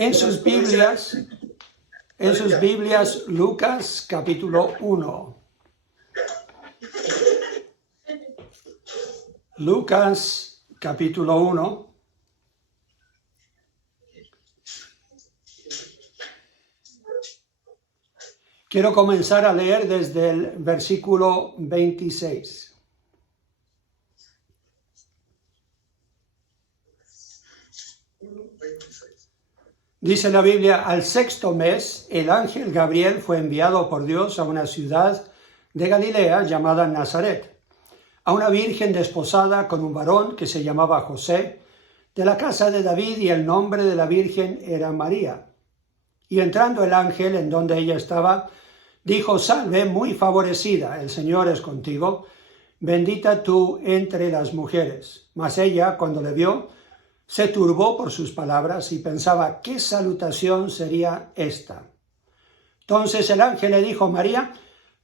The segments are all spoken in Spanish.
En sus Biblias, Lucas capítulo 1. Lucas capítulo 1. Quiero comenzar a leer desde el versículo 26. Dice la Biblia: al sexto mes, el ángel Gabriel fue enviado por Dios a una ciudad de Galilea llamada Nazaret, a una virgen desposada con un varón que se llamaba José, de la casa de David, y el nombre de la virgen era María. Y entrando el ángel en donde ella estaba, dijo: salve, muy favorecida, el Señor es contigo, bendita tú entre las mujeres. Mas ella, cuando le vio, se turbó por sus palabras y pensaba: ¿qué salutación sería esta? Entonces el ángel le dijo: María,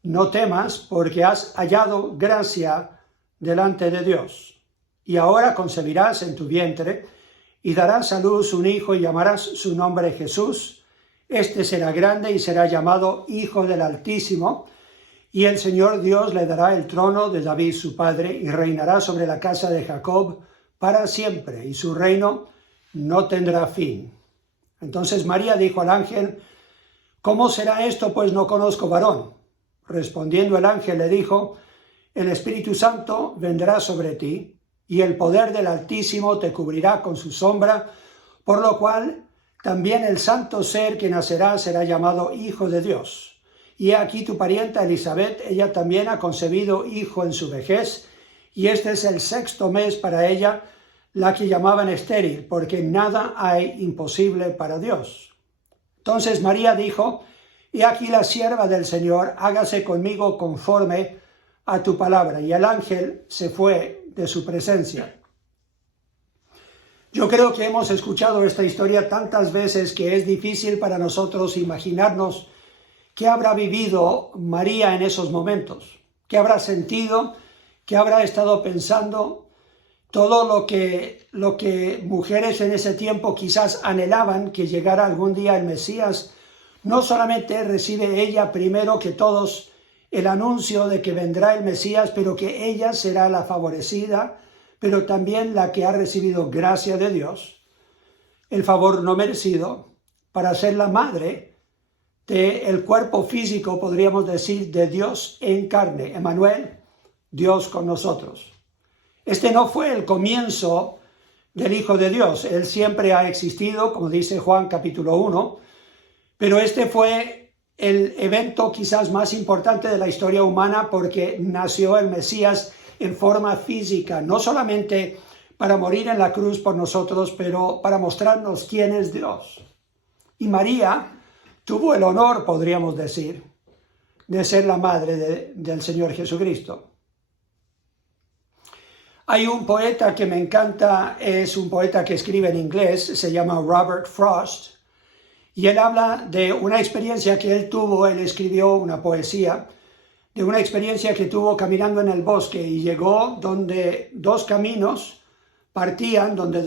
no temas, porque has hallado gracia delante de Dios. Y ahora concebirás en tu vientre y darás a luz un hijo y llamarás su nombre Jesús. Este será grande y será llamado Hijo del Altísimo, y el Señor Dios le dará el trono de David su padre, y reinará sobre la casa de Jacob para siempre, y su reino no tendrá fin. Entonces María dijo al ángel: ¿cómo será esto, pues no conozco varón? Respondiendo el ángel le dijo: el Espíritu Santo vendrá sobre ti, y el poder del Altísimo te cubrirá con su sombra, por lo cual también el santo ser que nacerá será llamado Hijo de Dios. Y he aquí tu parienta Elizabeth, ella también ha concebido hijo en su vejez, y este es el sexto mes para ella, la que llamaban estéril, porque nada hay imposible para Dios. Entonces María dijo: he aquí la sierva del Señor, hágase conmigo conforme a tu palabra. Y el ángel se fue de su presencia. Yo creo que hemos escuchado esta historia tantas veces que es difícil para nosotros imaginarnos qué habrá vivido María en esos momentos, qué habrá sentido, qué habrá estado pensando, todo lo que mujeres en ese tiempo quizás anhelaban, que llegara algún día el Mesías. No solamente recibe ella primero que todos el anuncio de que vendrá el Mesías, pero que ella será la favorecida, pero también la que ha recibido gracia de Dios, el favor no merecido, para ser la madre del cuerpo físico, podríamos decir, de Dios en carne, Emmanuel, Dios con nosotros. Este no fue el comienzo del Hijo de Dios. Él siempre ha existido, como dice Juan capítulo 1, pero este fue el evento quizás más importante de la historia humana, porque nació el Mesías en forma física, no solamente para morir en la cruz por nosotros, pero para mostrarnos quién es Dios. Y María tuvo el honor, podríamos decir, de ser la madre del Señor Jesucristo. Hay un poeta que me encanta, es un poeta que escribe en inglés, se llama Robert Frost, y él habla de una experiencia que él tuvo. Él escribió una poesía de una experiencia que tuvo caminando en el bosque, y llegó donde dos caminos partían, donde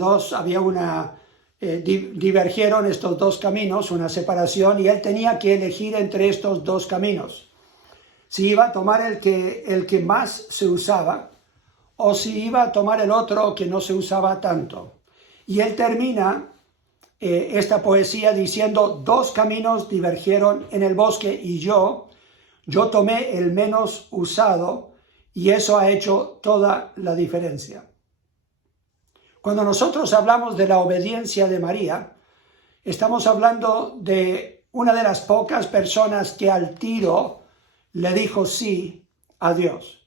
divergieron estos dos caminos, una separación, y él tenía que elegir entre estos dos caminos, si iba a tomar el que más se usaba, o si iba a tomar el otro que no se usaba tanto. Y él termina esta poesía diciendo: dos caminos divergieron en el bosque, y yo tomé el menos usado, y eso ha hecho toda la diferencia. Cuando nosotros hablamos de la obediencia de María, estamos hablando de una de las pocas personas que al tiro le dijo sí a Dios,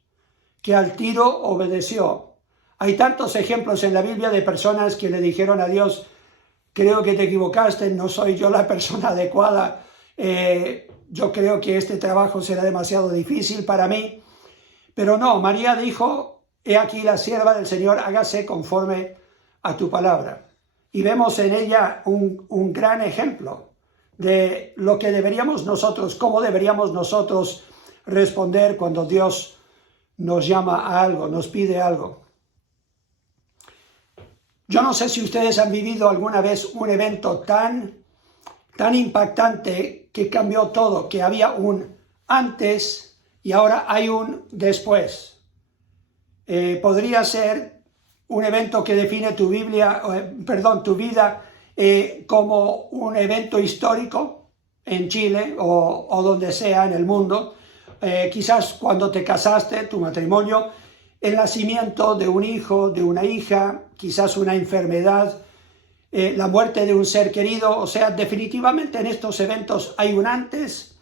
que al tiro obedeció. Hay tantos ejemplos en la Biblia de personas que le dijeron a Dios: creo que te equivocaste, no soy yo la persona adecuada, yo creo que este trabajo será demasiado difícil para mí. Pero no, María dijo: he aquí la sierva del Señor, hágase conforme a tu palabra. Y vemos en ella un gran ejemplo de lo que deberíamos nosotros, cómo deberíamos nosotros responder cuando Dios nos llama a algo, nos pide algo. Yo no sé si ustedes han vivido alguna vez un evento tan tan impactante que cambió todo, que había un antes y ahora hay un después. Podría ser un evento que define tu vida como un evento histórico en Chile o donde sea en el mundo. Quizás cuando te casaste, tu matrimonio, el nacimiento de un hijo, de una hija, quizás una enfermedad, la muerte de un ser querido. O sea, definitivamente en estos eventos hay un antes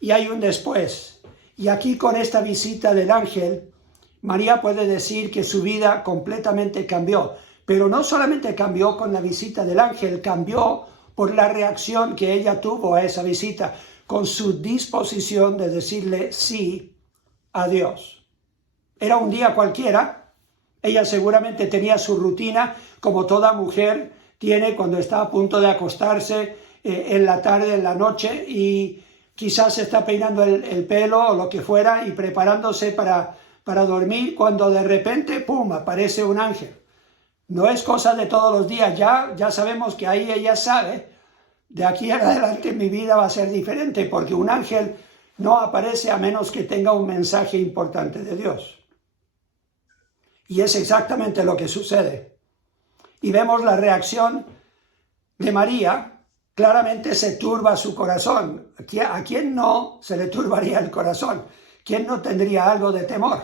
y hay un después. Y aquí con esta visita del ángel, María puede decir que su vida completamente cambió. Pero no solamente cambió con la visita del ángel, cambió por la reacción que ella tuvo a esa visita, con su disposición de decirle sí a Dios. Era un día cualquiera. Ella seguramente tenía su rutina, como toda mujer tiene cuando está a punto de acostarse en la tarde, en la noche, y quizás se está peinando el pelo o lo que fuera y preparándose para dormir, cuando de repente, ¡pum!, aparece un ángel. No es cosa de todos los días, ya sabemos que ahí ella sabe, de aquí en adelante mi vida va a ser diferente, porque un ángel no aparece a menos que tenga un mensaje importante de Dios. Y es exactamente lo que sucede. Y vemos la reacción de María. Claramente se turba su corazón. ¿A quién no se le turbaría el corazón? ¿Quién no tendría algo de temor?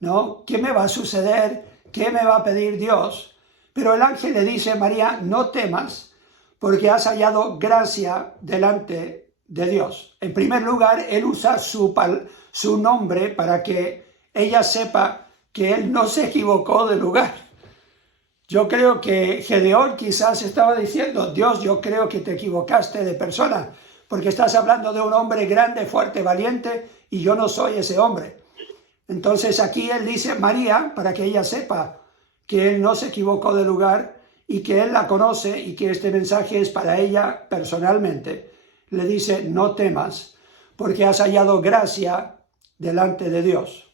¿No? ¿Qué me va a suceder? ¿Qué me va a pedir Dios? Pero el ángel le dice: María, no temas, porque has hallado gracia delante de Dios. En primer lugar, él usa su nombre para que ella sepa que él no se equivocó de lugar. Yo creo que Gedeón quizás estaba diciendo: Dios, yo creo que te equivocaste de persona, porque estás hablando de un hombre grande, fuerte, valiente, y yo no soy ese hombre. Entonces aquí él dice María, para que ella sepa que él no se equivocó de lugar y que él la conoce y que este mensaje es para ella personalmente. Le dice: no temas, porque has hallado gracia delante de Dios.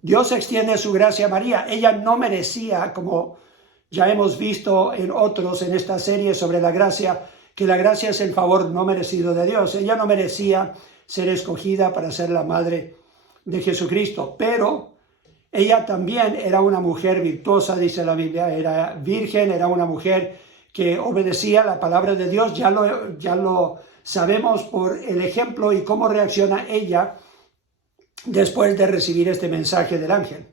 Dios extiende su gracia a María. Ella no merecía, como ya hemos visto en esta serie sobre la gracia, que la gracia es el favor no merecido de Dios. Ella no merecía ser escogida para ser la madre de Jesucristo, pero ella también era una mujer virtuosa, dice la Biblia. Era virgen, era una mujer que obedecía la palabra de Dios. Ya lo sabemos por el ejemplo y cómo reacciona ella después de recibir este mensaje del ángel.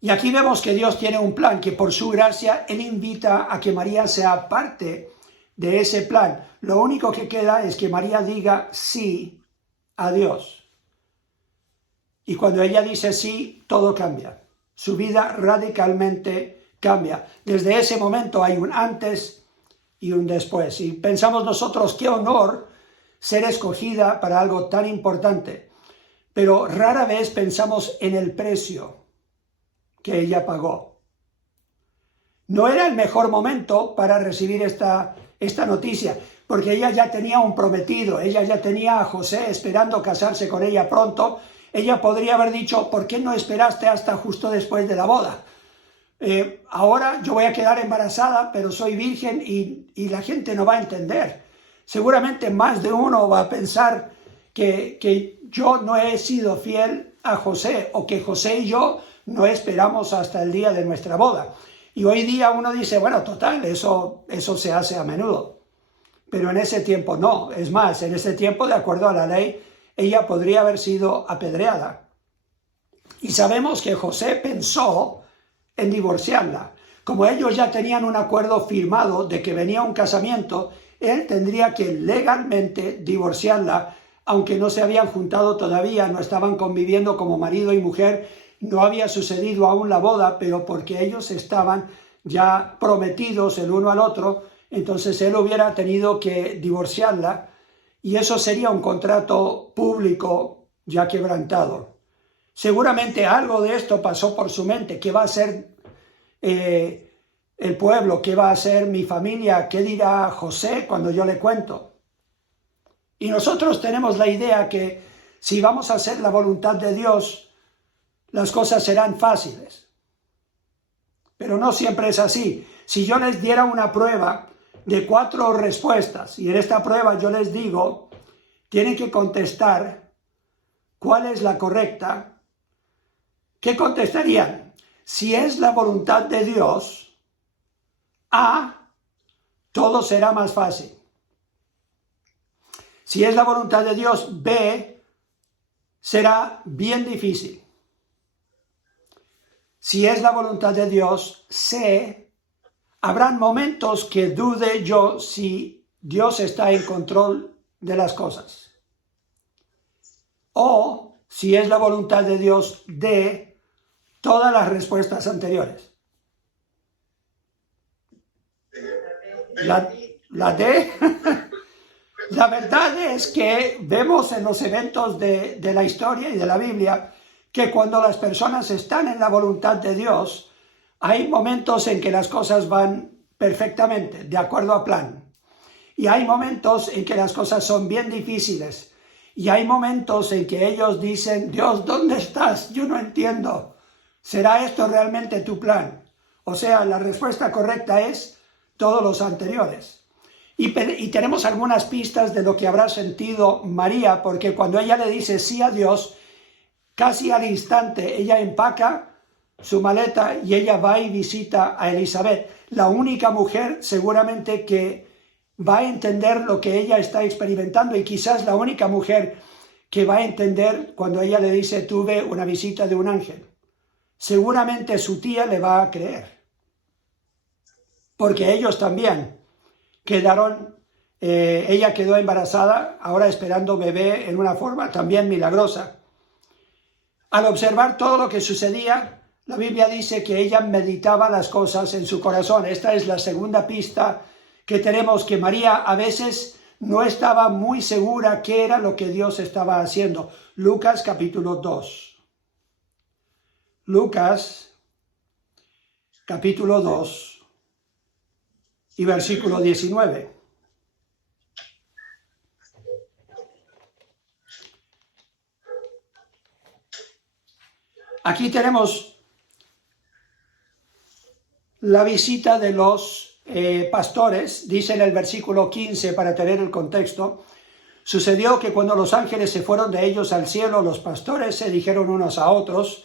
Y aquí vemos que Dios tiene un plan, que por su gracia Él invita a que María sea parte de ese plan. Lo único que queda es que María diga sí a Dios. Y cuando ella dice sí, todo cambia. Su vida radicalmente cambia. Desde ese momento hay un antes y un después. Y pensamos nosotros: qué honor ser escogida para algo tan importante. Pero rara vez pensamos en el precio que ella pagó. No era el mejor momento para recibir esta noticia, porque ella ya tenía un prometido, ella ya tenía a José esperando casarse con ella pronto. Ella podría haber dicho: ¿por qué no esperaste hasta justo después de la boda? Ahora yo voy a quedar embarazada, pero soy virgen y la gente no va a entender. Seguramente más de uno va a pensar que yo no he sido fiel a José, o que José y yo no esperamos hasta el día de nuestra boda. Y hoy día uno dice: bueno, total, eso se hace a menudo. Pero en ese tiempo no. Es más, en ese tiempo, de acuerdo a la ley, ella podría haber sido apedreada. Y sabemos que José pensó en divorciarla. Como ellos ya tenían un acuerdo firmado de que venía un casamiento, él tendría que legalmente divorciarla, aunque no se habían juntado todavía, no estaban conviviendo como marido y mujer, no había sucedido aún la boda, pero porque ellos estaban ya prometidos el uno al otro, entonces él hubiera tenido que divorciarla, y eso sería un contrato público ya quebrantado. Seguramente algo de esto pasó por su mente. ¿Qué va a hacer el pueblo? ¿Qué va a hacer mi familia? ¿Qué dirá José cuando yo le cuento? Y nosotros tenemos la idea que si vamos a hacer la voluntad de Dios, las cosas serán fáciles. Pero no siempre es así. Si yo les diera una prueba de 4 respuestas. Y en esta prueba yo les digo, tienen que contestar cuál es la correcta. ¿Qué contestarían? Si es la voluntad de Dios, A, todo será más fácil. Si es la voluntad de Dios, B, será bien difícil. Si es la voluntad de Dios, C, habrán momentos que dude yo si Dios está en control de las cosas. O, si es la voluntad de Dios, D, todas las respuestas anteriores. La D. La verdad es que vemos en los eventos de la historia y de la Biblia que cuando las personas están en la voluntad de Dios, hay momentos en que las cosas van perfectamente, de acuerdo a plan. Y hay momentos en que las cosas son bien difíciles. Y hay momentos en que ellos dicen, Dios, ¿dónde estás? Yo no entiendo. ¿Será esto realmente tu plan? O sea, la respuesta correcta es todos los anteriores. Y tenemos algunas pistas de lo que habrá sentido María, porque cuando ella le dice sí a Dios, casi al instante ella empaca su maleta y ella va y visita a Elizabeth, la única mujer seguramente que va a entender lo que ella está experimentando y quizás la única mujer que va a entender cuando ella le dice tuve una visita de un ángel. Seguramente su tía le va a creer, porque ellos también quedaron, ella quedó embarazada, ahora esperando bebé en una forma también milagrosa. Al observar todo lo que sucedía, la Biblia dice que ella meditaba las cosas en su corazón. Esta es la segunda pista que tenemos, que María a veces no estaba muy segura qué era lo que Dios estaba haciendo. Lucas capítulo 2. Lucas capítulo 2 y versículo 19. Aquí tenemos la visita de los pastores, dice en el versículo 15 para tener el contexto. Sucedió que cuando los ángeles se fueron de ellos al cielo, los pastores se dijeron unos a otros,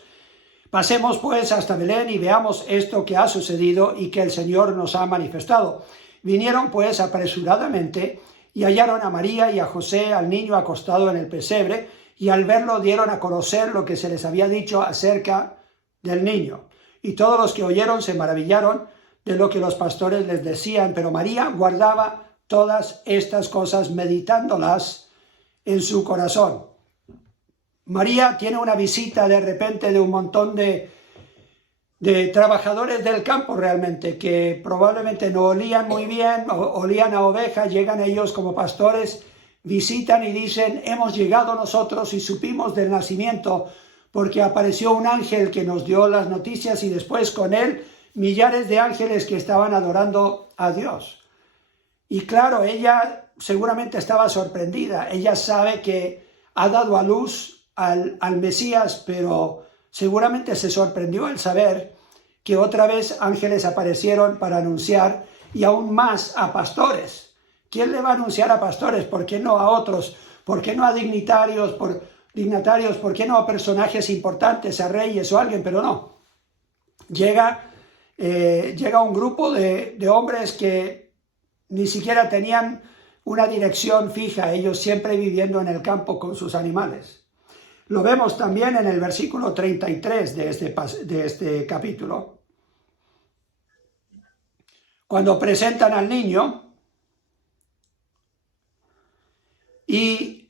pasemos pues hasta Belén y veamos esto que ha sucedido y que el Señor nos ha manifestado. Vinieron pues apresuradamente y hallaron a María y a José, al niño acostado en el pesebre, y al verlo dieron a conocer lo que se les había dicho acerca del niño. Y todos los que oyeron se maravillaron de lo que los pastores les decían, pero María guardaba todas estas cosas, meditándolas en su corazón. María tiene una visita de repente de un montón de trabajadores del campo realmente, que probablemente no olían muy bien, olían a oveja, llegan ellos como pastores, visitan y dicen, hemos llegado nosotros y supimos del nacimiento, porque apareció un ángel que nos dio las noticias y después con él millares de ángeles que estaban adorando a Dios. Y claro, ella seguramente estaba sorprendida, ella sabe que ha dado a luz al Mesías, pero seguramente se sorprendió al saber que otra vez ángeles aparecieron para anunciar, y aún más a pastores. ¿Quién le va a anunciar a pastores? ¿Por qué no a otros? ¿Por qué no a dignatarios? ¿Por qué no a personajes importantes, a reyes o a alguien? Pero no. Llega un grupo de hombres que ni siquiera tenían una dirección fija, ellos siempre viviendo en el campo con sus animales. Lo vemos también en el versículo 33 de este capítulo. Cuando presentan al niño, y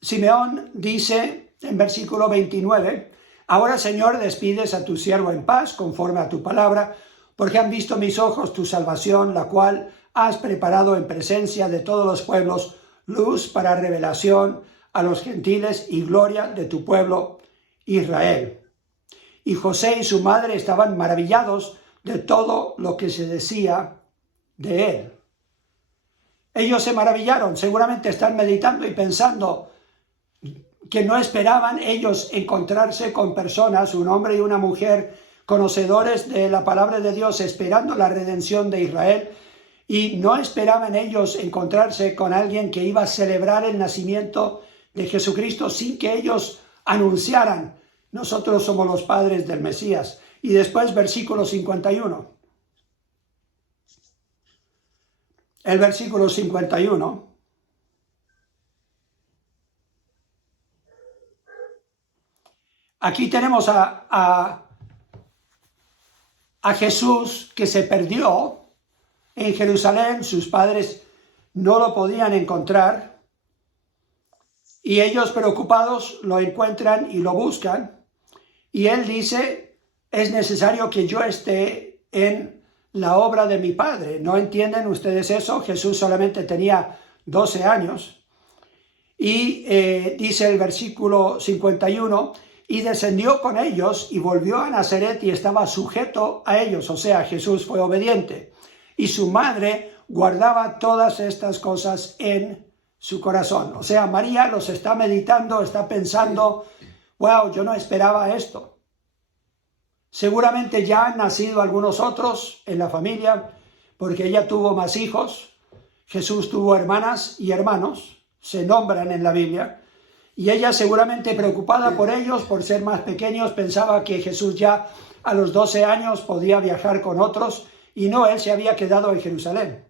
Simeón dice en versículo 29, ahora Señor, despides a tu siervo en paz, conforme a tu palabra, porque han visto mis ojos tu salvación, la cual has preparado en presencia de todos los pueblos, luz para revelación a los gentiles y gloria de tu pueblo Israel. Y José y su madre estaban maravillados de todo lo que se decía de él. Ellos se maravillaron, seguramente están meditando y pensando que no esperaban ellos encontrarse con personas, un hombre y una mujer, conocedores de la palabra de Dios, esperando la redención de Israel. y no esperaban ellos encontrarse con alguien que iba a celebrar el nacimiento de Jesucristo sin que ellos anunciaran: nosotros somos los padres del Mesías. Y después versículo 51. El versículo 51. Aquí tenemos a Jesús que se perdió en Jerusalén. Sus padres no lo podían encontrar y ellos, preocupados, lo encuentran y lo buscan. Y él dice: es necesario que yo esté en la obra de mi padre. ¿No entienden ustedes eso? Jesús solamente tenía 12 años. Y dice el versículo 51, y descendió con ellos y volvió a Nazaret y estaba sujeto a ellos. O sea, Jesús fue obediente. Y su madre guardaba todas estas cosas en su corazón. O sea, María los está meditando, está pensando: wow, yo no esperaba esto. Seguramente ya han nacido algunos otros en la familia, porque ella tuvo más hijos. Jesús tuvo hermanas y hermanos, se nombran en la Biblia. Y ella, seguramente preocupada por ellos, por ser más pequeños, pensaba que Jesús ya a los 12 años podía viajar con otros, y no, él se había quedado en Jerusalén.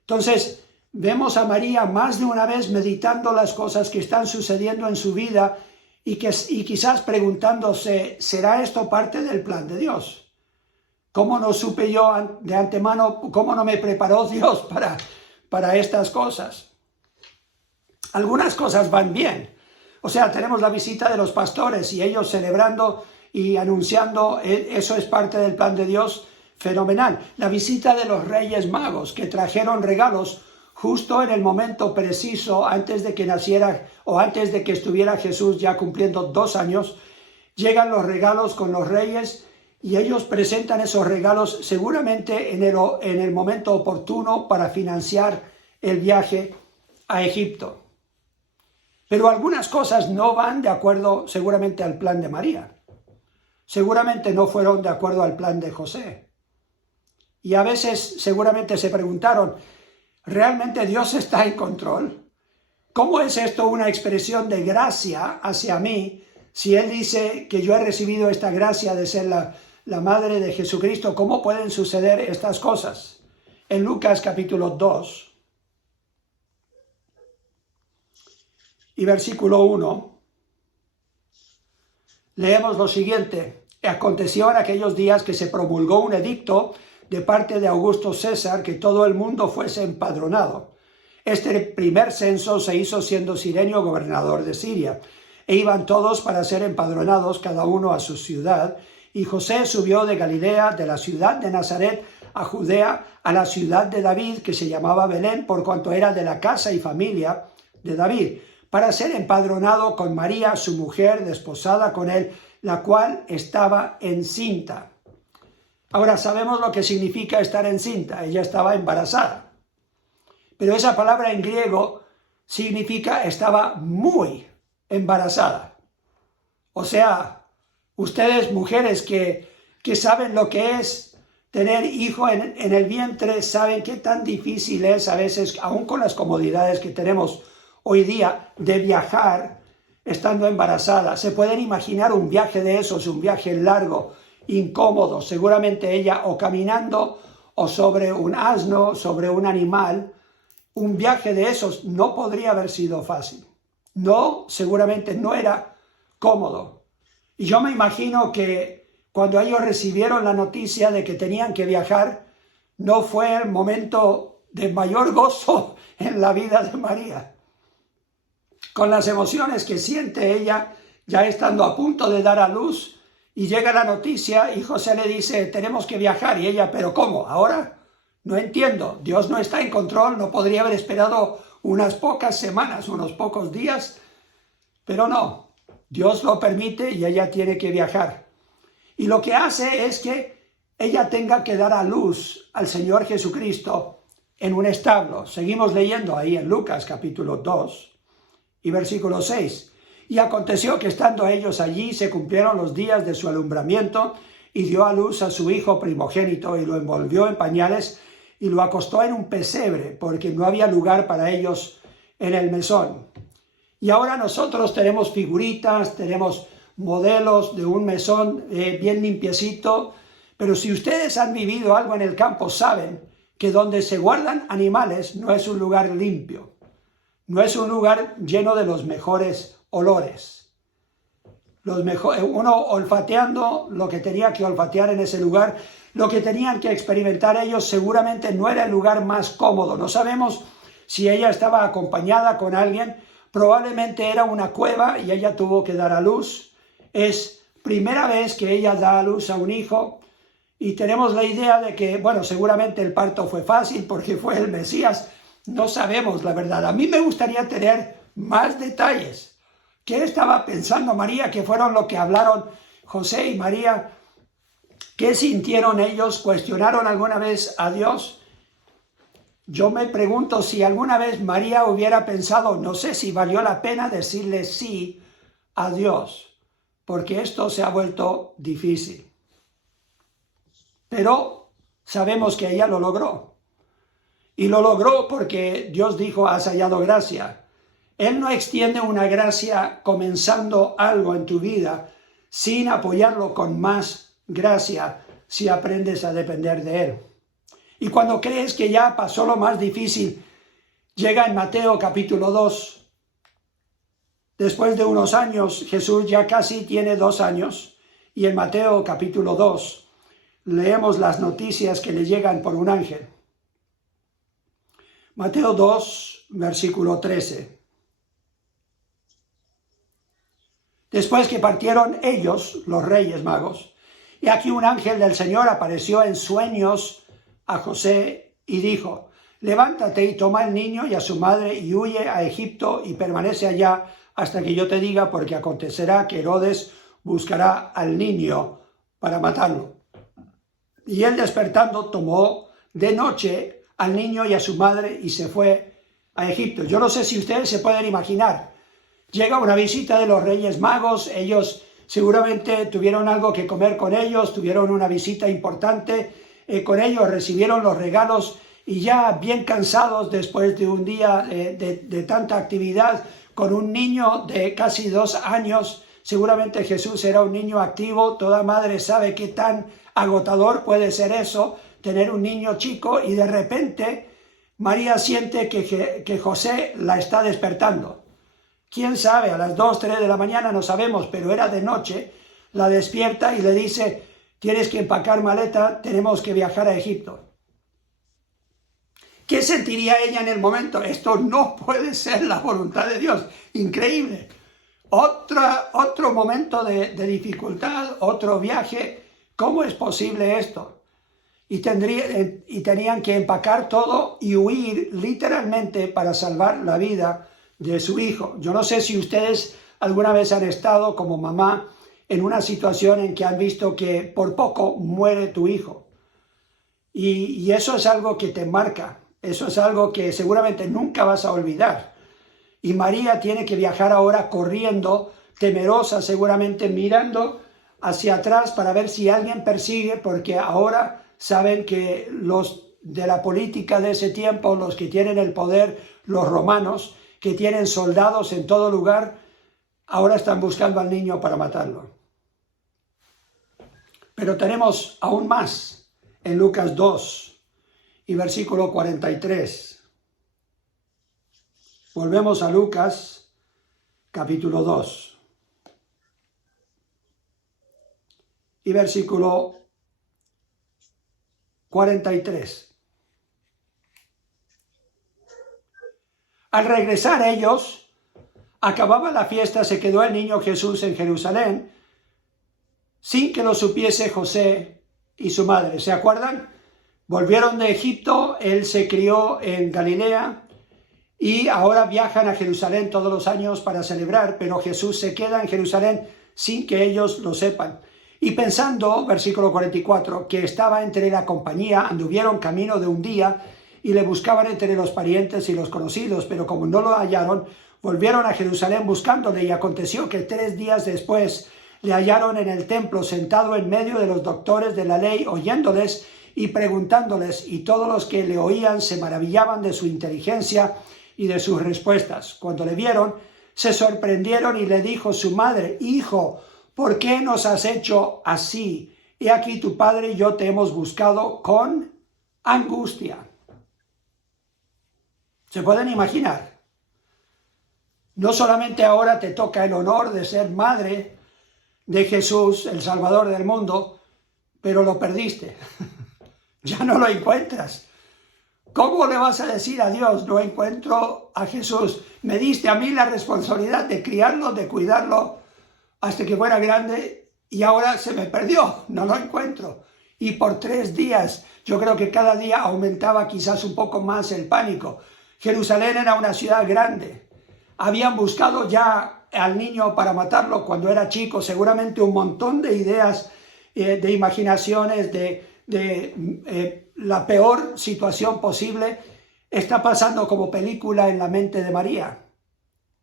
Entonces, vemos a María más de una vez meditando las cosas que están sucediendo en su vida y quizás preguntándose: ¿será esto parte del plan de Dios? ¿Cómo no supe yo de antemano? ¿Cómo no me preparó Dios para estas cosas? Algunas cosas van bien. O sea, tenemos la visita de los pastores y ellos celebrando y anunciando, eso es parte del plan de Dios, fenomenal. La visita de los Reyes Magos, que trajeron regalos justo en el momento preciso antes de que naciera o antes de que estuviera Jesús ya cumpliendo 2 años, llegan los regalos con los reyes y ellos presentan esos regalos seguramente en el momento oportuno para financiar el viaje a Egipto. Pero algunas cosas no van de acuerdo seguramente al plan de María. Seguramente no fueron de acuerdo al plan de José. Y a veces seguramente se preguntaron: ¿realmente Dios está en control? ¿Cómo es esto una expresión de gracia hacia mí si Él dice que yo he recibido esta gracia de ser la madre de Jesucristo? ¿Cómo pueden suceder estas cosas? En Lucas capítulo 2 y versículo 1, leemos lo siguiente: aconteció en aquellos días que se promulgó un edicto de parte de Augusto César que todo el mundo fuese empadronado. Este primer censo se hizo siendo Cirenio gobernador de Siria, e iban todos para ser empadronados, cada uno a su ciudad. Y José subió de Galilea, de la ciudad de Nazaret, a Judea, a la ciudad de David, que se llamaba Belén, por cuanto era de la casa y familia de David, para ser empadronado con María, su mujer, desposada con él, la cual estaba encinta. Ahora, sabemos lo que significa estar encinta. Ella estaba embarazada. Pero esa palabra en griego significa estaba muy embarazada. O sea, ustedes mujeres que saben lo que es tener hijo en el vientre, saben qué tan difícil es a veces, aún con las comodidades que tenemos hoy día, de viajar estando embarazada. Se pueden imaginar un viaje de esos, un viaje largo, incómodo, seguramente ella o caminando o sobre un asno, sobre un animal. Un viaje de esos no podría haber sido fácil. No, seguramente no era cómodo. Y yo me imagino que cuando ellos recibieron la noticia de que tenían que viajar, no fue el momento de mayor gozo en la vida de María. Con las emociones que siente ella, ya estando a punto de dar a luz, y llega la noticia y José le dice: tenemos que viajar. Y ella: ¿pero cómo? ¿Ahora? No entiendo. Dios no está en control. No podría haber esperado unas pocas semanas, unos pocos días. Pero no. Dios lo permite y ella tiene que viajar. Y lo que hace es que ella tenga que dar a luz al Señor Jesucristo en un establo. Seguimos leyendo ahí en Lucas capítulo 2 y versículo 6. Y aconteció que estando ellos allí se cumplieron los días de su alumbramiento y dio a luz a su hijo primogénito y lo envolvió en pañales y lo acostó en un pesebre porque no había lugar para ellos en el mesón. Y ahora nosotros tenemos figuritas, tenemos modelos de un mesón bien limpiecito, pero si ustedes han vivido algo en el campo saben que donde se guardan animales no es un lugar limpio, no es un lugar lleno de los mejores olores. Uno olfateando lo que tenía que olfatear en ese lugar, lo que tenían que experimentar ellos seguramente no era el lugar más cómodo. No sabemos si ella estaba acompañada con alguien, probablemente era una cueva y ella tuvo que dar a luz. Es primera vez que ella da a luz a un hijo y tenemos la idea de que, bueno, seguramente el parto fue fácil porque fue el Mesías. No sabemos la verdad. A mí me gustaría tener más detalles. ¿Qué estaba pensando María? ¿Qué fueron lo que hablaron José y María? ¿Qué sintieron ellos? ¿Cuestionaron alguna vez a Dios? Yo me pregunto si alguna vez María hubiera pensado, no sé si valió la pena decirle sí a Dios, porque esto se ha vuelto difícil. Pero sabemos que ella lo logró. Y lo logró porque Dios dijo, has hallado gracia. Él no extiende una gracia comenzando algo en tu vida sin apoyarlo con más gracia si aprendes a depender de Él. Y cuando crees que ya pasó lo más difícil, llega en Mateo capítulo 2. Después de unos años, Jesús ya casi tiene 2 años, y en Mateo capítulo 2 leemos las noticias que le llegan por un ángel. Mateo 2, versículo 13. Después que partieron ellos, los reyes magos, y aquí un ángel del Señor apareció en sueños a José y dijo, levántate y toma al niño y a su madre y huye a Egipto y permanece allá hasta que yo te diga, porque acontecerá que Herodes buscará al niño para matarlo. Y él despertando tomó de noche al niño y a su madre y se fue a Egipto. Yo no sé si ustedes se pueden imaginar. Llega una visita de los Reyes Magos, ellos seguramente tuvieron algo que comer con ellos, tuvieron una visita importante con ellos, recibieron los regalos y ya bien cansados después de un día de tanta actividad con un niño de casi 2 años, seguramente Jesús era un niño activo, toda madre sabe qué tan agotador puede ser eso, tener un niño chico y de repente María siente que José la está despertando. ¿Quién sabe? A las 2, 3 de la mañana no sabemos, pero era de noche, la despierta y le dice, tienes que empacar maleta, tenemos que viajar a Egipto. ¿Qué sentiría ella en el momento? Esto no puede ser la voluntad de Dios. Increíble. Otro momento de dificultad, otro viaje. ¿Cómo es posible esto? Y tenían que empacar todo y huir literalmente para salvar la vida de su hijo. Yo no sé si ustedes alguna vez han estado como mamá en una situación en que han visto que por poco muere tu hijo. Y eso es algo que te marca, eso es algo que seguramente nunca vas a olvidar. Y María tiene que viajar ahora corriendo, temerosa seguramente, mirando hacia atrás para ver si alguien persigue, porque ahora saben que los de la política de ese tiempo, los que tienen el poder, los romanos, que tienen soldados en todo lugar, ahora están buscando al niño para matarlo. Pero tenemos aún más en Lucas 2 y versículo 43. Volvemos a Lucas capítulo 2 y versículo 43. Al regresar ellos, acababa la fiesta, se quedó el niño Jesús en Jerusalén, sin que lo supiese José y su madre. ¿Se acuerdan? Volvieron de Egipto, él se crió en Galilea y ahora viajan a Jerusalén todos los años para celebrar, pero Jesús se queda en Jerusalén sin que ellos lo sepan. Y pensando, versículo 44, que estaba entre la compañía, anduvieron camino de un día y le buscaban entre los parientes y los conocidos, pero como no lo hallaron, volvieron a Jerusalén buscándole, y aconteció que 3 días después le hallaron en el templo sentado en medio de los doctores de la ley, oyéndoles, y preguntándoles, y todos los que le oían se maravillaban de su inteligencia y de sus respuestas. Cuando le vieron, se sorprendieron y le dijo su madre, Hijo, ¿por qué nos has hecho así? He aquí tu padre y yo te hemos buscado con angustia. ¿Se pueden imaginar? No solamente ahora te toca el honor de ser madre de Jesús, el Salvador del mundo, pero lo perdiste. Ya no lo encuentras. ¿Cómo le vas a decir a Dios, no encuentro a Jesús? Me diste a mí la responsabilidad de criarlo, de cuidarlo, hasta que fuera grande, y ahora se me perdió, no lo encuentro. Y por 3 días, yo creo que cada día aumentaba quizás un poco más el pánico. Jerusalén era una ciudad grande. Habían buscado ya al niño para matarlo cuando era chico, seguramente un montón de ideas, de imaginaciones, de la peor situación posible está pasando como película en la mente de María.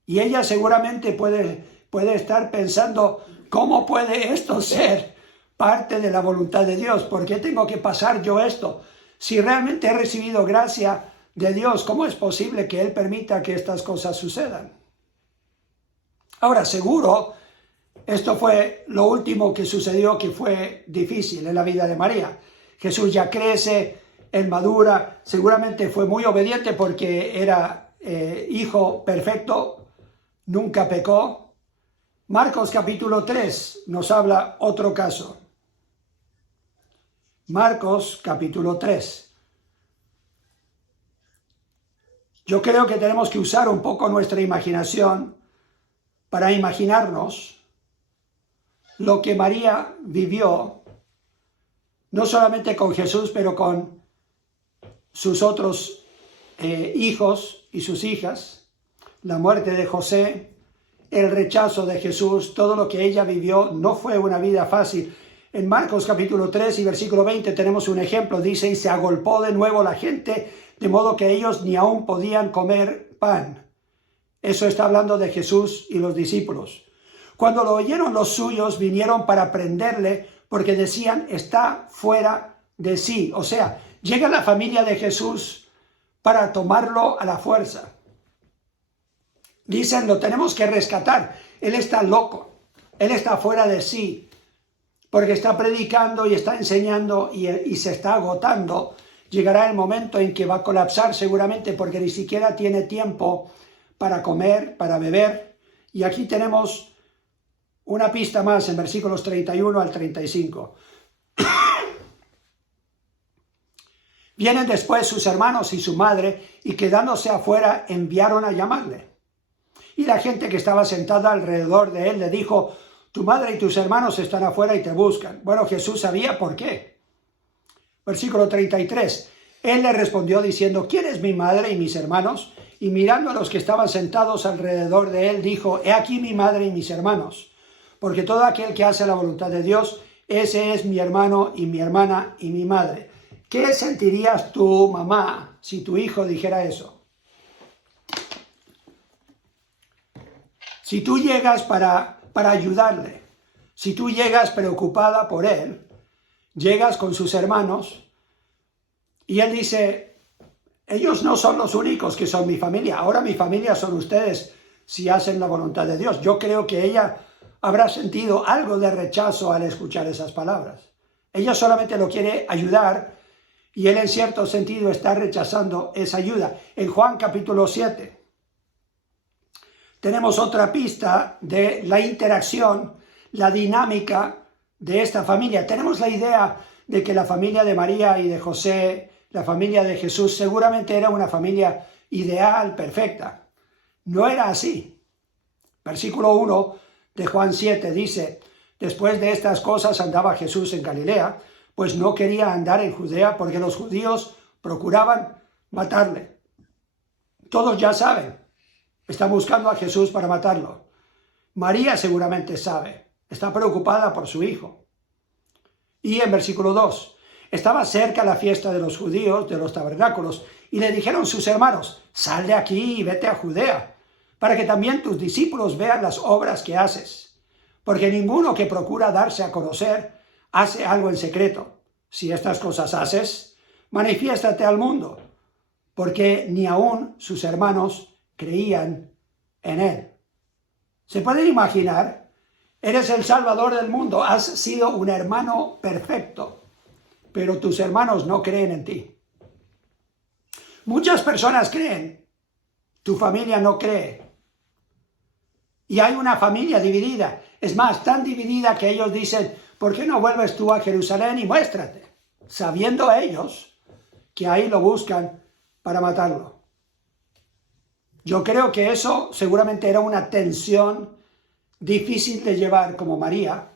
Y ella seguramente puede estar pensando, ¿cómo puede esto ser parte de la voluntad de Dios? ¿Por qué tengo que pasar yo esto? Si realmente he recibido gracia de Dios, ¿cómo es posible que Él permita que estas cosas sucedan? Ahora, seguro, esto fue lo último que sucedió que fue difícil en la vida de María. Jesús ya crece, él madura, seguramente fue muy obediente porque era hijo perfecto, nunca pecó. Marcos capítulo 3 nos habla otro caso. Marcos capítulo 3. Yo creo que tenemos que usar un poco nuestra imaginación para imaginarnos lo que María vivió, no solamente con Jesús, pero con sus otros hijos y sus hijas, la muerte de José, el rechazo de Jesús, todo lo que ella vivió. No fue una vida fácil. En Marcos capítulo 3 y versículo 20 tenemos un ejemplo, dice, y se agolpó de nuevo la gente, de modo que ellos ni aún podían comer pan. Eso está hablando de Jesús y los discípulos. Cuando lo oyeron los suyos, vinieron para prenderle, porque decían, está fuera de sí. O sea, llega la familia de Jesús para tomarlo a la fuerza. Dicen, lo tenemos que rescatar. Él está loco, él está fuera de sí, porque está predicando y está enseñando y se está agotando. Llegará el momento en que va a colapsar seguramente porque ni siquiera tiene tiempo para comer, para beber. Y aquí tenemos una pista más en versículos 31 al 35. Vienen después sus hermanos y su madre, y quedándose afuera enviaron a llamarle. Y la gente que estaba sentada alrededor de él le dijo, tu madre y tus hermanos están afuera y te buscan. Bueno, Jesús sabía por qué. Versículo 33. Él le respondió diciendo, ¿quién es mi madre y mis hermanos? Y mirando a los que estaban sentados alrededor de él, dijo, he aquí mi madre y mis hermanos. Porque todo aquel que hace la voluntad de Dios, ese es mi hermano y mi hermana y mi madre. ¿Qué sentirías tú, mamá, si tu hijo dijera eso? Si tú llegas para ayudarle, si tú llegas preocupada por él, llegas con sus hermanos y él dice, ellos no son los únicos que son mi familia, ahora mi familia son ustedes si hacen la voluntad de Dios. Yo creo que ella habrá sentido algo de rechazo al escuchar esas palabras. Ella solamente lo quiere ayudar y él en cierto sentido está rechazando esa ayuda. En Juan capítulo 7 tenemos otra pista de la interacción, la dinámica de esta familia. Tenemos la idea de que la familia de María y de José, la familia de Jesús, seguramente era una familia ideal, perfecta. No era así. Versículo 1 de Juan 7 dice, después de estas cosas andaba Jesús en Galilea, pues no quería andar en Judea porque los judíos procuraban matarle. Todos ya saben, están buscando a Jesús para matarlo. María seguramente sabe, está preocupada por su hijo. Y en versículo 2, estaba cerca la fiesta de los judíos, de los tabernáculos, y le dijeron sus hermanos, sal de aquí y vete a Judea, para que también tus discípulos vean las obras que haces. Porque ninguno que procura darse a conocer hace algo en secreto. Si estas cosas haces, manifiéstate al mundo, porque ni aun sus hermanos creían en él. ¿Se pueden imaginar? Eres el Salvador del mundo, has sido un hermano perfecto, pero tus hermanos no creen en ti. Muchas personas creen, tu familia no cree. Y hay una familia dividida, es más, tan dividida que ellos dicen, ¿por qué no vuelves tú a Jerusalén y muéstrate? Sabiendo ellos que ahí lo buscan para matarlo. Yo creo que eso seguramente era una tensión difícil de llevar, como María,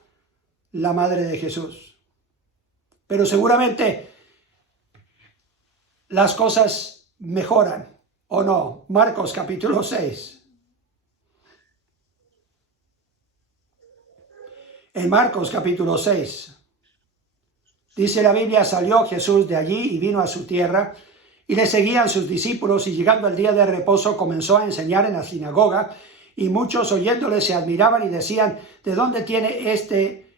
la madre de Jesús. Pero seguramente las cosas mejoran, ¿o no? Marcos capítulo 6. En Marcos capítulo 6, dice la Biblia, salió Jesús de allí y vino a su tierra, y le seguían sus discípulos, y llegando el día de reposo comenzó a enseñar en la sinagoga, y muchos oyéndole se admiraban y decían, ¿de dónde tiene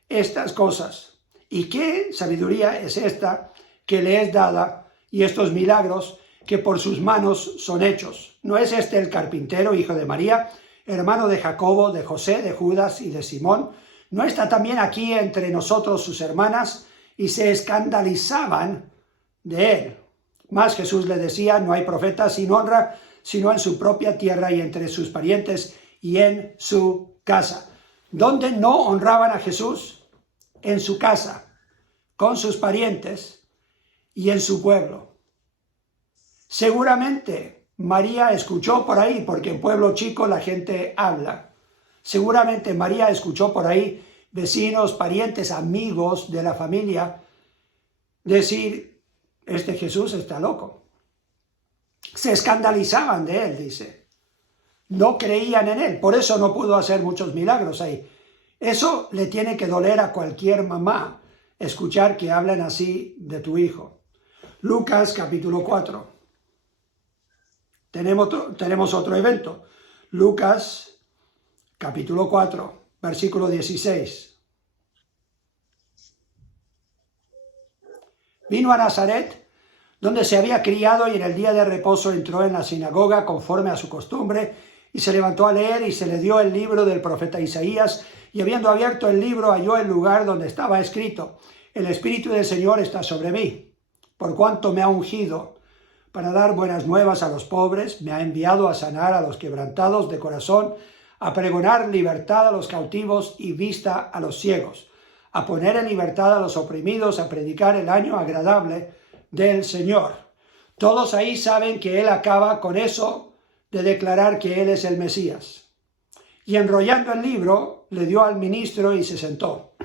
estas cosas? ¿Y qué sabiduría es esta que le es dada, y estos milagros que por sus manos son hechos? ¿No es este el carpintero, hijo de María, hermano de Jacobo, de José, de Judas y de Simón? ¿No está también aquí entre nosotros sus hermanas? Y se escandalizaban de él. Mas Jesús le decía, no hay profeta sin honra, sino en su propia tierra y entre sus parientes y en su casa. ¿Dónde no honraban a Jesús? En su casa, con sus parientes y en su pueblo. Seguramente María escuchó por ahí, porque en pueblo chico la gente habla. Seguramente María escuchó por ahí vecinos, parientes, amigos de la familia decir, este Jesús está loco. Se escandalizaban de él, dice. No creían en él, por eso no pudo hacer muchos milagros ahí. Eso le tiene que doler a cualquier mamá, escuchar que hablan así de tu hijo. Lucas capítulo 4. Tenemos otro evento. Lucas capítulo 4, versículo 16. Vino a Nazaret, donde se había criado, y en el día de reposo entró en la sinagoga conforme a su costumbre, y se levantó a leer, y se le dio el libro del profeta Isaías, y habiendo abierto el libro halló el lugar donde estaba escrito, el Espíritu del Señor está sobre mí, por cuanto me ha ungido para dar buenas nuevas a los pobres, me ha enviado a sanar a los quebrantados de corazón, a pregonar libertad a los cautivos y vista a los ciegos, a poner en libertad a los oprimidos, a predicar el año agradable del Señor. Todos ahí saben que él acaba con eso de declarar que él es el Mesías. Y enrollando el libro, le dio al ministro y se sentó.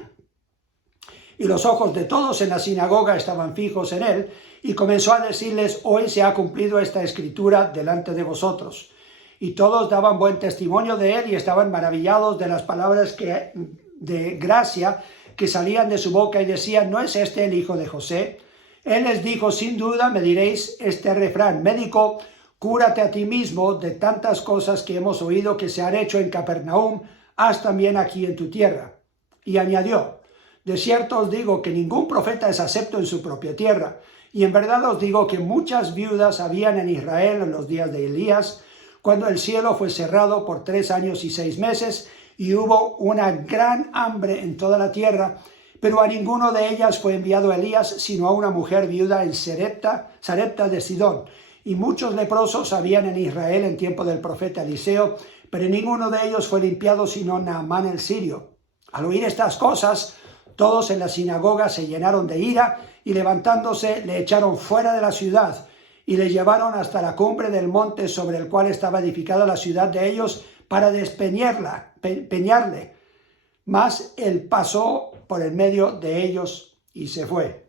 Y los ojos de todos en la sinagoga estaban fijos en él, y comenzó a decirles, hoy se ha cumplido esta escritura delante de vosotros. Y todos daban buen testimonio de él y estaban maravillados de las palabras de gracia que salían de su boca y decían, ¿no es este el hijo de José? Él les dijo, sin duda me diréis este refrán, médico, cúrate a ti mismo, de tantas cosas que hemos oído que se han hecho en Capernaum, haz también aquí en tu tierra. Y añadió, de cierto os digo que ningún profeta es acepto en su propia tierra, y en verdad os digo que muchas viudas habían en Israel en los días de Elías, cuando el cielo fue cerrado por 3 años y 6 meses, y hubo una gran hambre en toda la tierra, pero a ninguno de ellas fue enviado Elías, sino a una mujer viuda en Sarepta de Sidón. Y muchos leprosos habían en Israel en tiempo del profeta Eliseo, pero ninguno de ellos fue limpiado, sino Naamán el sirio. Al oír estas cosas, todos en la sinagoga se llenaron de ira, y levantándose le echaron fuera de la ciudad, y le llevaron hasta la cumbre del monte sobre el cual estaba edificada la ciudad de ellos, para despeñarle. Mas él pasó por el medio de ellos y se fue.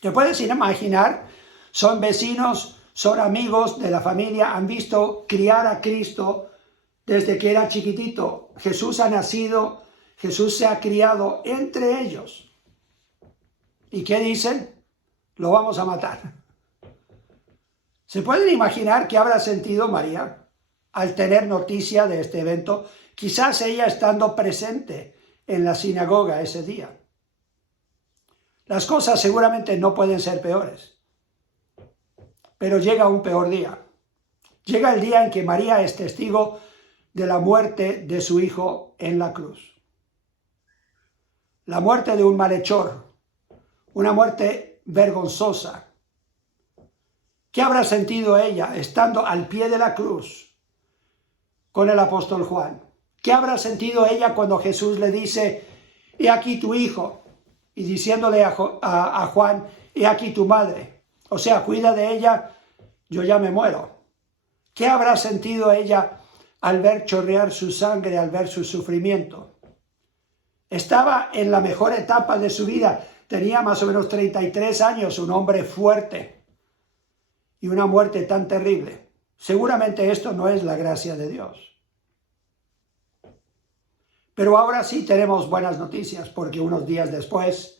¿Te puedes imaginar? Son vecinos, son amigos de la familia, han visto criar a Cristo desde que era chiquitito. Jesús ha nacido, Jesús se ha criado entre ellos. ¿Y qué dicen? Lo vamos a matar. ¿Se pueden imaginar qué habrá sentido María al tener noticia de este evento? Quizás ella estando presente en la sinagoga ese día. Las cosas seguramente no pueden ser peores, pero llega un peor día. Llega el día en que María es testigo de la muerte de su hijo en la cruz. La muerte de un malhechor, una muerte vergonzosa. ¿Qué habrá sentido ella estando al pie de la cruz con el apóstol Juan? ¿Qué habrá sentido ella cuando Jesús le dice, he aquí tu hijo? Y diciéndole a Juan, he aquí tu madre. O sea, cuida de ella, yo ya me muero. ¿Qué habrá sentido ella al ver chorrear su sangre, al ver su sufrimiento? Estaba en la mejor etapa de su vida. Tenía más o menos 33 años, un hombre fuerte. Y una muerte tan terrible. Seguramente esto no es la gracia de Dios. Pero ahora sí tenemos buenas noticias, porque unos días después,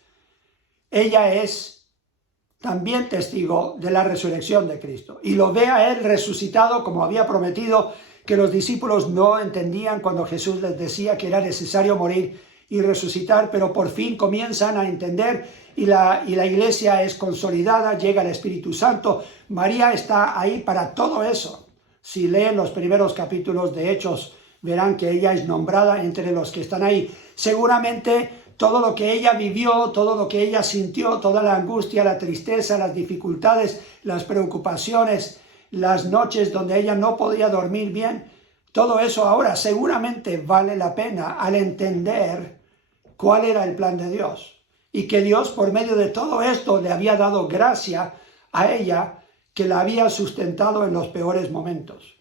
ella es también testigo de la resurrección de Cristo. Y lo ve a él resucitado como había prometido, que los discípulos no entendían cuando Jesús les decía que era necesario morir y resucitar, pero por fin comienzan a entender y la iglesia es consolidada, llega el Espíritu Santo. María está ahí para todo eso. Si leen los primeros capítulos de Hechos, verán que ella es nombrada entre los que están ahí. Seguramente todo lo que ella vivió, todo lo que ella sintió, toda la angustia, la tristeza, las dificultades, las preocupaciones, las noches donde ella no podía dormir bien, todo eso ahora seguramente vale la pena al entender cuál era el plan de Dios. Y que Dios por medio de todo esto le había dado gracia a ella, que la había sustentado en los peores momentos.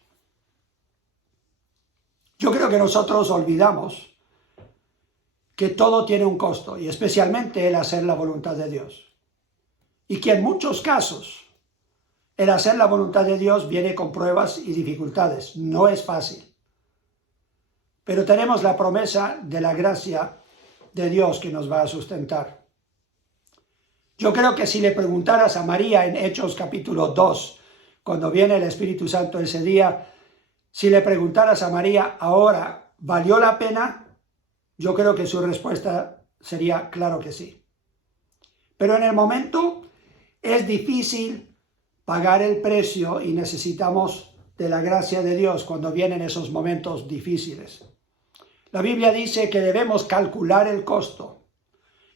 Yo creo que nosotros olvidamos que todo tiene un costo, y especialmente el hacer la voluntad de Dios. Y que en muchos casos el hacer la voluntad de Dios viene con pruebas y dificultades. No es fácil. Pero tenemos la promesa de la gracia de Dios que nos va a sustentar. Yo creo que si le preguntaras a María en Hechos capítulo 2, cuando viene el Espíritu Santo ese día, si le preguntaras a María ahora, ¿valió la pena? Yo creo que su respuesta sería claro que sí. Pero en el momento es difícil pagar el precio y necesitamos de la gracia de Dios cuando vienen esos momentos difíciles. La Biblia dice que debemos calcular el costo.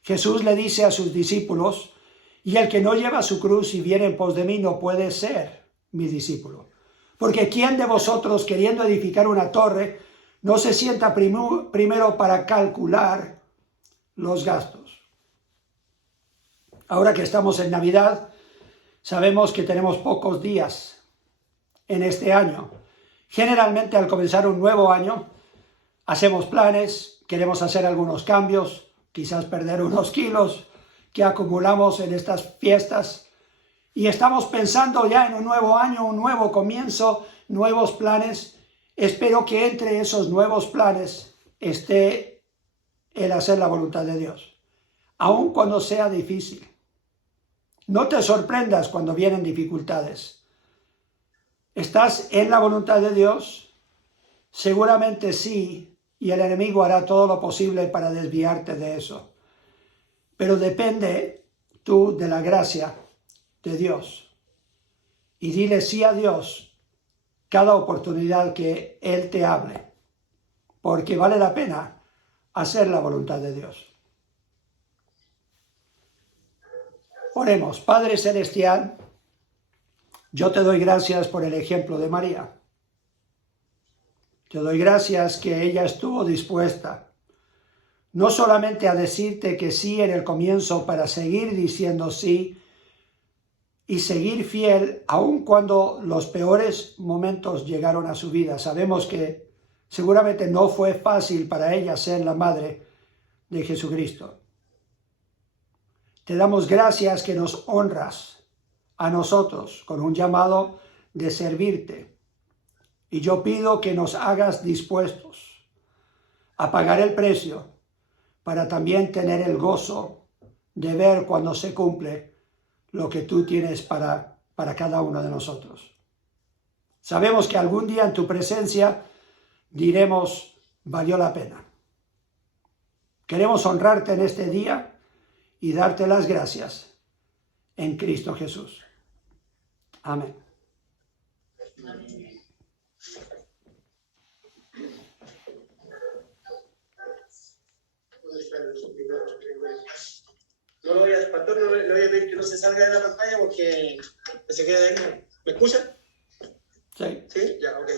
Jesús le dice a sus discípulos, y el que no lleva su cruz y viene en pos de mí no puede ser mi discípulo. Porque ¿quién de vosotros, queriendo edificar una torre, no se sienta primero para calcular los gastos? Ahora que estamos en Navidad, sabemos que tenemos pocos días en este año. Generalmente al comenzar un nuevo año, hacemos planes, queremos hacer algunos cambios, quizás perder unos kilos que acumulamos en estas fiestas, y estamos pensando ya en un nuevo año, un nuevo comienzo, nuevos planes. Espero que entre esos nuevos planes esté el hacer la voluntad de Dios, aun cuando sea difícil. No te sorprendas cuando vienen dificultades. ¿Estás en la voluntad de Dios? Seguramente sí, y el enemigo hará todo lo posible para desviarte de eso. Pero depende tú de la gracia de Dios. Y dile sí a Dios cada oportunidad que Él te hable, porque vale la pena hacer la voluntad de Dios. Oremos. Padre Celestial, yo te doy gracias por el ejemplo de María. Te doy gracias que ella estuvo dispuesta no solamente a decirte que sí en el comienzo, para seguir diciendo sí y seguir fiel aun cuando los peores momentos llegaron a su vida. Sabemos que seguramente no fue fácil para ella ser la madre de Jesucristo. Te damos gracias que nos honras a nosotros con un llamado de servirte. Y yo pido que nos hagas dispuestos a pagar el precio para también tener el gozo de ver cuando se cumple lo que tú tienes para cada uno de nosotros. Sabemos que algún día en tu presencia diremos, valió la pena. Queremos honrarte en este día y darte las gracias en Cristo Jesús. Amén. No lo voy a, pastor, no le voy a pedir que no se salga de la pantalla porque se queda ahí. ¿Me escucha? Sí. ¿Sí? Ya, ok.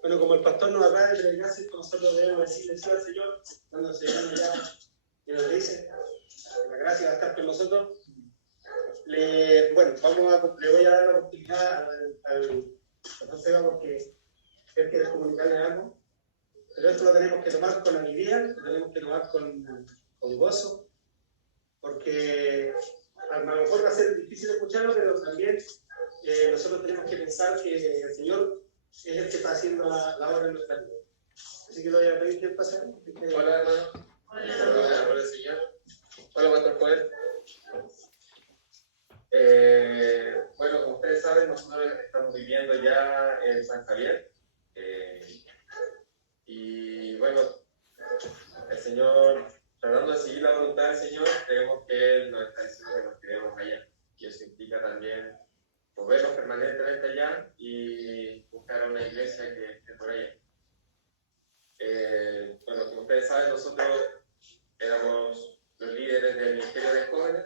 Bueno, como el pastor nos acaba de predicar, nosotros debemos decirle sí al Señor, cuando el Señor ya y nos dice, la gracia va a estar con nosotros. Le voy a dar la oportunidad al pastor Seba porque él quiere comunicarle algo. Pero esto lo tenemos que tomar con alegría, lo tenemos que tomar con gozo, porque a lo mejor va a ser difícil escucharlo, pero también nosotros tenemos que pensar que el Señor es el que está haciendo la obra en nuestra vida. Así que lo voy a pedir que pase. Hola, hermano. Hola, Señor. Hola, Pastor Joel. Bueno, como ustedes saben, nosotros estamos viviendo ya en San Javier. Y bueno, el Señor, tratando de seguir la voluntad del Señor, creemos que Él nos está diciendo que nos quedemos allá. Y eso implica también movernos permanentemente allá y buscar una iglesia que esté por allá. Bueno, como ustedes saben, nosotros éramos los líderes del Ministerio de Jóvenes.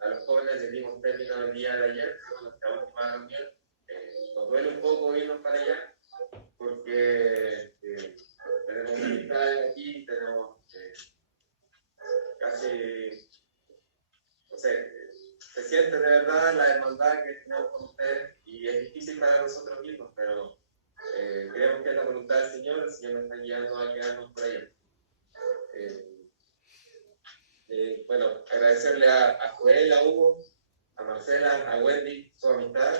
A los jóvenes les dimos término el día de ayer, con nuestra última reunión. Nos duele un poco irnos para allá, porque tenemos amistades aquí, tenemos casi, no sé, se siente de verdad la hermandad que tenemos con ustedes y es difícil para nosotros mismos, pero creemos que es la voluntad del Señor, el Señor nos está guiando a quedarnos por allá. Bueno, agradecerle a Joel, a Hugo, a Marcela, a Wendy, su amistad,